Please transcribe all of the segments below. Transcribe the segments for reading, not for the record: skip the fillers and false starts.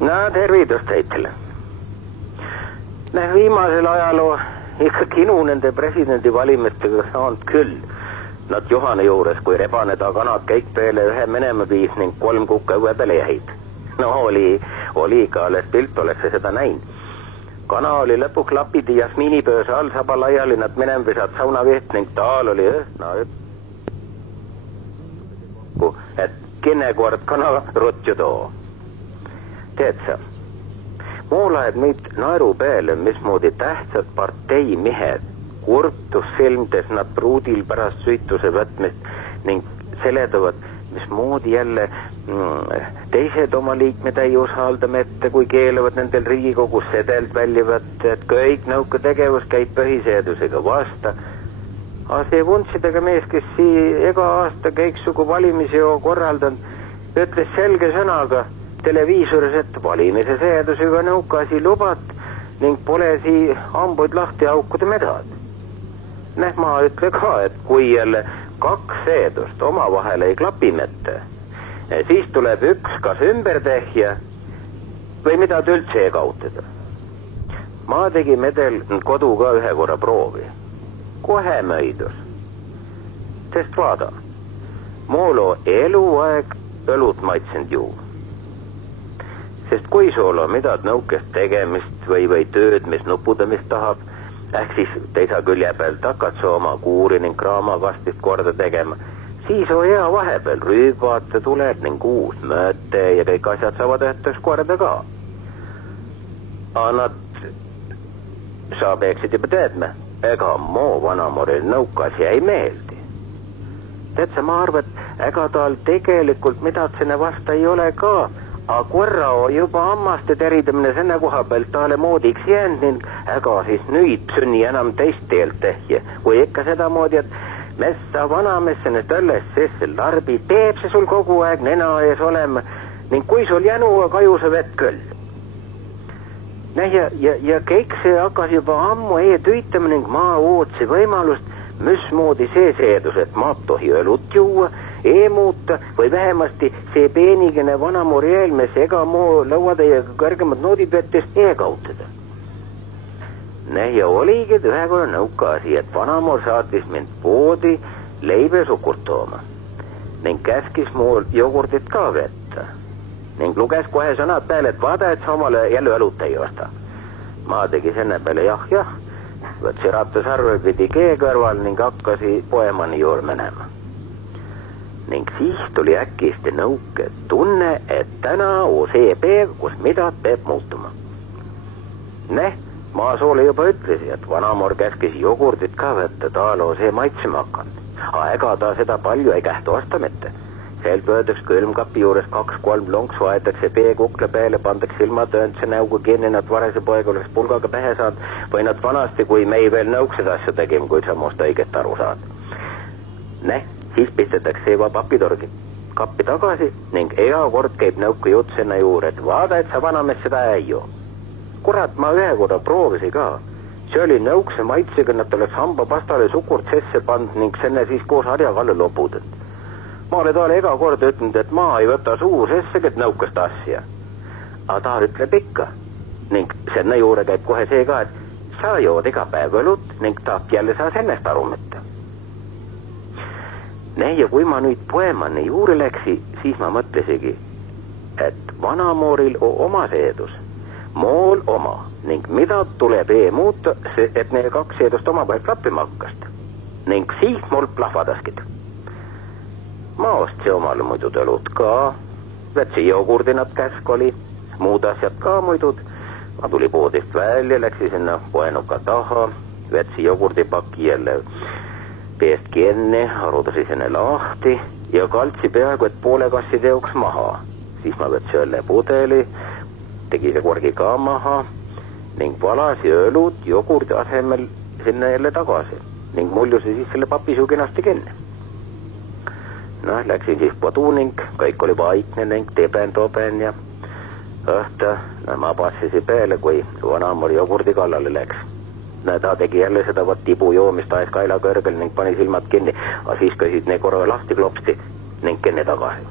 No tervitus teitele. Viimasel ajaloo ikka kinu nende presidendivalimistega saanud küll. Nad Johane juures, kui rebane ta kanad käik peale ühe menema viis ning 3 kukka õue peale jäid. No oli ikka alles pilt, oleks see seda näinud. Kana oli lõpuks lapidi jasmiinipööse all saba laiali nad menem visad saunaveht ning taal oli et kinnekord kana rutju too. Teed sa, muulaed meid naeru peale, mismoodi tähtsad parteimehed kurtus filmdes nad pruudil pärast süütuse võtmist ning seledavad, mismoodi jälle teised oma liikmed ei usalda mette, kui keelavad nendel Riigikogus sedelt välja võtta, et kõik nõuka tegevus käib põhiseadusega vasta. Aga see vuntsidega mees, kes ega aasta kõiksugu valimisi korraldanud, ütles selge sõnaga televiisoris, et valimise seadusega nõuka asi lubat ning pole hambuid lahti aukude medad. Ma ütle ka, et kui jälle 2 seadust omavahel ei klapi mette, siis tuleb üks kas ümber tehja või mida üldse ei kautada. Ma tegi medel kodu ka ühe korra proovi. Kohe möidus. Sest vaada, moolo eluaeg õlut maitsend juu. Sest kui sul on midagi nõukest tegemist või tööd, mis nupudamist tahab, ehk siis teisa külje pealt hakkad sa oma kuuri ning kraamakastist korda tegema, siis on hea vahepeal rüübvaate tuleb ning uus mööte ja kõik asjad saavad ühteks korda ka. Aga sa peaksid juba teadma, ega moo vanamoril nõukasi ei meeldi. Tead sa, ma arvan, et ega tal tegelikult midagi sinna vasta ei ole ka, aga korra juba hammaste teridamine selle koha pealt taale moodiks jäänud ning ega siis nüüd sünni enam teist teelt tehje, kui ikka seda moodi, et messa vanamesse nüüd õlles sisse larbi, teeb see sul kogu aeg nena ees olema ning kui sul jänu kajuse vett küll. Ja kõik see hakkas juba ammu tüütama ning ma ootsi võimalust, mismoodi see seadus, et ma tohi õlut juua, muuta või vähemasti see peenigene vanamori eelmes ega muu lõuatäiega kõrgemad noodipöötest kautada. Ja oligi ühe korra nõuka asi, et vanamor saatis mind poodi leibe sukurt tooma ning käskis mul jogurtit ka võtta ning luges kohe sõnad peale, et vaada, et sa omale jälle õlut ei osta. Ma tegi selle peale jah, võtsi rattasarve pidi kee kõrval ning hakkasi poemani juurde minema. Ning siis tuli äkkisti nõuke tunne, et täna on see päev, kus midagi peab muutuma. Ma sulle juba ütlesin, et vanamor käskis jogurtit ka võtta, taal on see maitsema hakanud. Ega ta seda palju ei kähtu osta mitte. Seal pöödaks külmkapi juures 2-3 lonksu aetakse peekukle peale, pandaks silmatööntse näuga kinni, nad varese poega oleks pulgaga pähe saanud või nad vanasti, kui me ei veel nõuksed asju tegime, kui sa muust õiget aru saad. Siis pistetakse juba papitorgi kappi tagasi ning ega kord käib nõuku jutt sinna juurde, et vaada, et sa vanamees seda ei ju. Kurat, ma ühe korra proovisi ka. See oli nõukse maitsega, nad oleks hambapastale sukurt sesse pand ning selle siis koos harjakalle lopudanud. Ma olen talle ega kord ütlenud, et ma ei võta suu sessegi, et nõukest asja. Aga ta ütleb ikka. Ning selle juurde käib kohe see ka, et sa jood iga päev õlut ning tahab jälle sa sellest aru mõtta. Ja kui ma nüüd poemani juurde läksi, siis ma mõtlesigi, et vanamooril on oma seadus, mool oma ning mida tuleb muuta, et need 2 seadust omavahel klappima hakkast. Ning siis mul plahvadaskid. Ma ostsi omale muidu õlut ka, võtsi jogurdinat käsk oli, muud asjad ka muidud. Ma tuli poodist välja, läksi sinna poenuka taha, võtsi jogurdipaki jälle peest kinni, arutasi sinne lahti ja kaltsi peaaegu, et poole kassi teoks maha. Siis ma võtsi õllepudeli, tegi see korgi ka maha ning valasi õlut jogurdi asemel sinna jälle tagasi ning muljusi siis selle papisu kenasti kinni. Läksin siis kodu ning kõik oli vaikne ning teben-toben ja õhta ma passisin peale, kui vanamor jogurdi kallale läks. Ta tegi jälle seda tibu joomist aes kaela kõrgel ning pani silmad kinni, aga siis käisid need korra lahti klopsti ning kinni tagasi.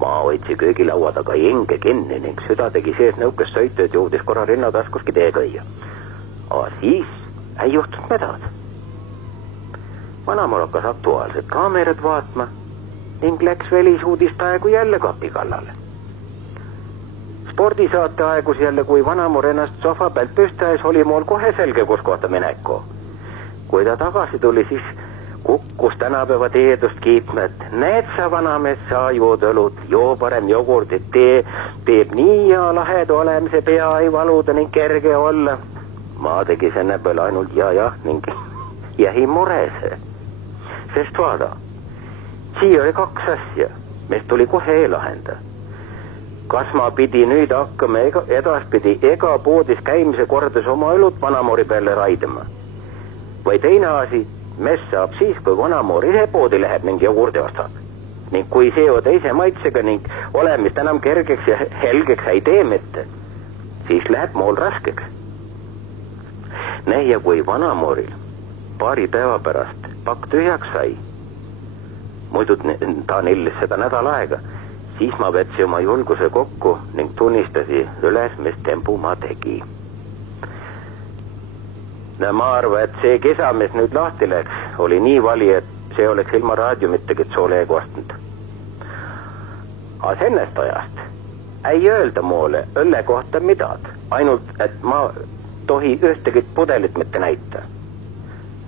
Ma hoidsi köögilaua taga jenge kinni ning süda tegi sees nõukes sõitu, et jõudis korra rinnataskuski teega õia. Aga siis ei juhtunud midagi. Vanamool hakkas aktuaalsed kaamerad vaatma ning läks välisuudistaegu jälle kapi kallale. Spordisaate aegus jälle, kui vanamoor ennast sofa pealt püstas, oli mool kohe selge, kus kohta mineku. Kui ta tagasi tuli, siis kukkus tänapäeva teedust kiipmed. Need sa vanamees, sa jood õlut, joo parem jogurtit, teeb nii ja lahedu olemise, pea ei valuda ning kerge olla. Ma tegi selle peale ainult ja ning jäi murese. Sest vaada, siia oli 2 asja, mis tuli kohe lahendada. Kas ma pidi nüüd hakkama edaspidi ega poodis käimise kordas oma õlut vanamoori peale raidama? Või teine asi, mes saab siis, kui vanamoor ise poodi läheb ning jogurdi ostab. Ning kui see teise maitsega ning olemist enam kergeks ja helgeks ei tee mitte, siis läheb mool raskeks. Ja kui vanamooril paari päeva pärast pakk tühjaks sai, muidu ta nillis seda nädal aega, siis ma võtsi oma julguse kokku ning tunnistasi üles, mis tempu ma tegi. Ma arvan, et see kisa, mis nüüd lahti läks, oli nii vali, et see oleks ilma raadiomittegi soole kostnud. Aga sellest ajast ei öelda moole õlle kohta midagi, ainult, et ma tohi ühtegi pudelit mitte näita.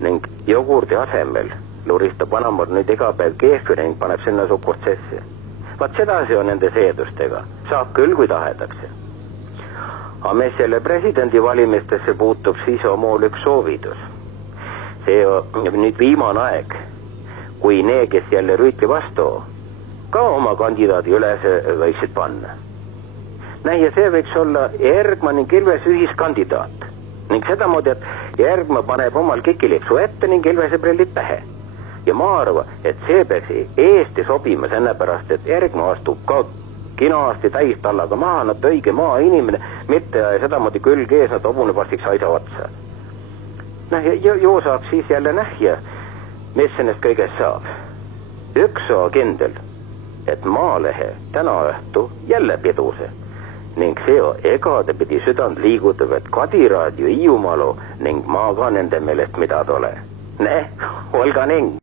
Ning jogurdi asemel luristab vanamoor nüüd iga päev keefiri ning paneb sinna sukust sesse. Vaat sedasi on nende seedustega. Saab küll, kui tahetakse. Aga mis selle presidendi valimistesse puutub, siis on mool üks soovidus. See on nüüd viimane aeg, kui need, kes jälle rüütli vastu, ka oma kandidaadi üles võiksid panna. Ja see võiks olla Ergma ning Ilvese ühiskandidaat. Ning sedamoodi, et Ergma paneb omal kikilipsu ette ning Ilvese prillid pähe. Ja ma arvan, et see peaks Eesti sobima sellepärast, et Ergma astub ka kinaasti täistallaga maha, nad õige maa inimene, mitte sedamoodi külg ees, nad hobune vastiks aisa otsa. Joo saab siis jälle nähja, mis sellest kõigest saab. Üks on kindel, et Maalehe täna õhtu jälle piduse ning see on egade pidi südant liigutav, et Kadiraadio Hiiumalu ning ma ka nende meelest mida tole. Olga ning.